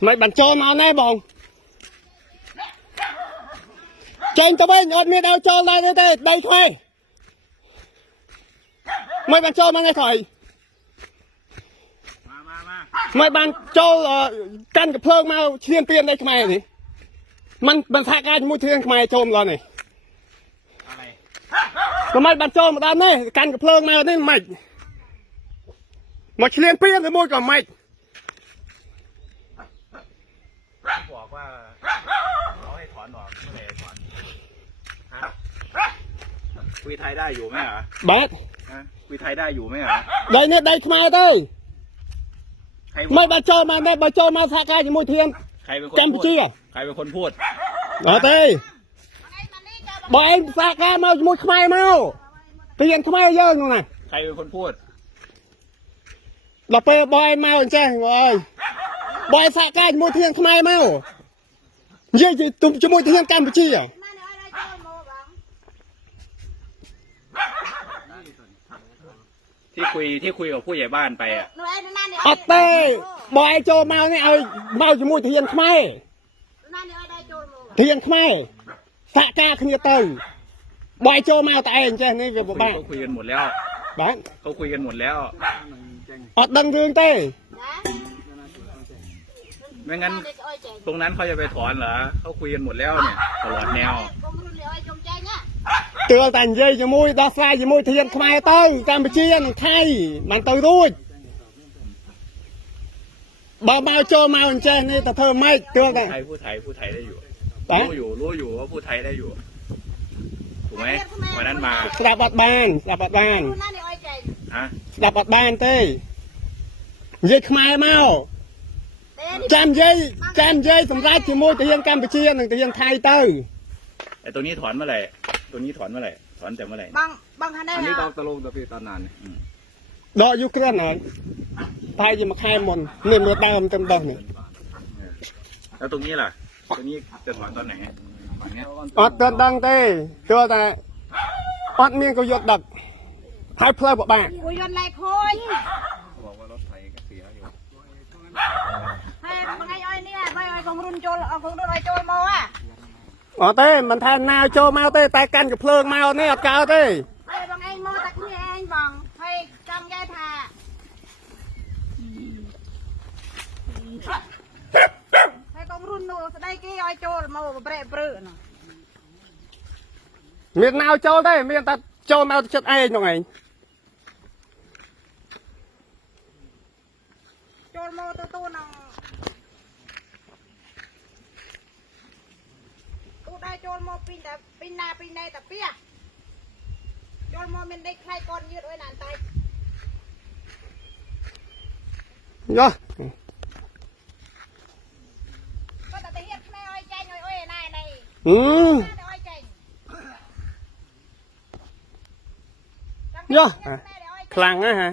mày bắn cho nó này bông trên tao bên ở miền đâu cho lại đây đây thôi mày bắn cho mà nghe thôi mày bắn cho căn cái phơi mau chiên tiền đây mày gìมันทากายมุ้ยเทียนทำไมโจมเราเนี่ยทำไมบันโจมมาด้านนี้กันกับเพลิงมาเนี่ยไม่มาเชียนเปี้ยนเลยมุ้ยก่อนไม่บอกว่าเขาให้ถอนออกไม่ได้ถอนคุยไทยได้อยู่ไหมเหรอบัดคุยไทยได้อยู่ไหมเหรอได้เนี่ยได้ทำไมได้ไม่บันโจมมาได้บันโจมมาทากายมุ้ยเทียนใครเป็นคนพูดใครเป็นคนพูดเต้บอยสากามามุดขมายมาเปลี่ยนขมายเยอะนู่นน่ะใครเป็นคนพูดเราไปบอยมาใช่บอยสากามุดเทียนขมายมาเยอะจีตุ้มจมูกเทียนกันไปจี้อ่ะที่คุยกับผู้ใหญ่บ้านไปอ่ะเต้บอยโจมาเนี่ยเอาเมาจมูกเทียนขมายเทียนขมายสากาขึ้นเตยบอยโจมาแต่เองใช่ไหมกับบ้านเขาคุยกันหมดแล้วบ้านเขาคุยกันหมดแล้วดังเรื่องเต้ไม่งั้นตรงนั้นเขาจะไปถอนเหรอเขาคุยกันหมดแล้วเนี่ยตลอดแนวเตือนแต่เย่จมูกดอกไฟจมูกเทียนขมายเตยการไปเชียนไทยมันเตยรู้บ่าวมาโจมาใช่ไหมแต่เธอไม่เตือนแต่พูดไทยได้อยู่รู้อยู่ว่าพูดไทยได้อยู่ถูกไหมวันนั้นมาสลับบัดบ้านฮะสลับบัดบ้านเต้เยี่ยขมายเมาจำเย่สำหรับจมูกเทียนการไปเชียนหนึ่งเทียนไทยเตยไอ้ตัวนี้ถอนเมื่อไหร่ตัวนี้ถอนเมื่อไหร่ถอนแต่เมื่อไหร่บางคันได้อันนี้ตะลงตะปีตอนนานดอกยุคนั้นหน่อยไทยจะมาคายมนเนี่ยมือดำเต็มดอกเนี่ยแล้วตรงนี้ล่ะตรงนี้จะถอนตอนไหนอดเดังเต้ตัวแต่อดเมียก็ยดดักไทยเพลย์บอกบ้านกูยนไรคุยบอกว่ารถไทยก็เสียอยู่ให้บางไงอ้อยเนี่ยไม่อ้อยของรุ่นโจลของรุ่นอ้อยโจลโมอ่ะเต้มันแทนแนวโจมาเต้แต่กันกับเพลิงมาเนี่ยกาวเต้ให้บางไงโมตักนี่เองบังให้จำแย่ท่าให้ของรุ่นโนสได้กี่อ้อยโจลโมเปรย์ปรื้อเนาะเมียนแนวโจได้เมียนตัดโจมาจัดไอ้ยังไงโจลโมตัวน้องได้โจลโมปีนแต่ปีนนาปีนในแต่เปี้ยโจลโมมันได้ใครก้อนยืดไว้นานตายเยอะก็แต่เฮียแม่อ้อยใจหน่อยอ้อยนายในเยอะคลังนะฮะ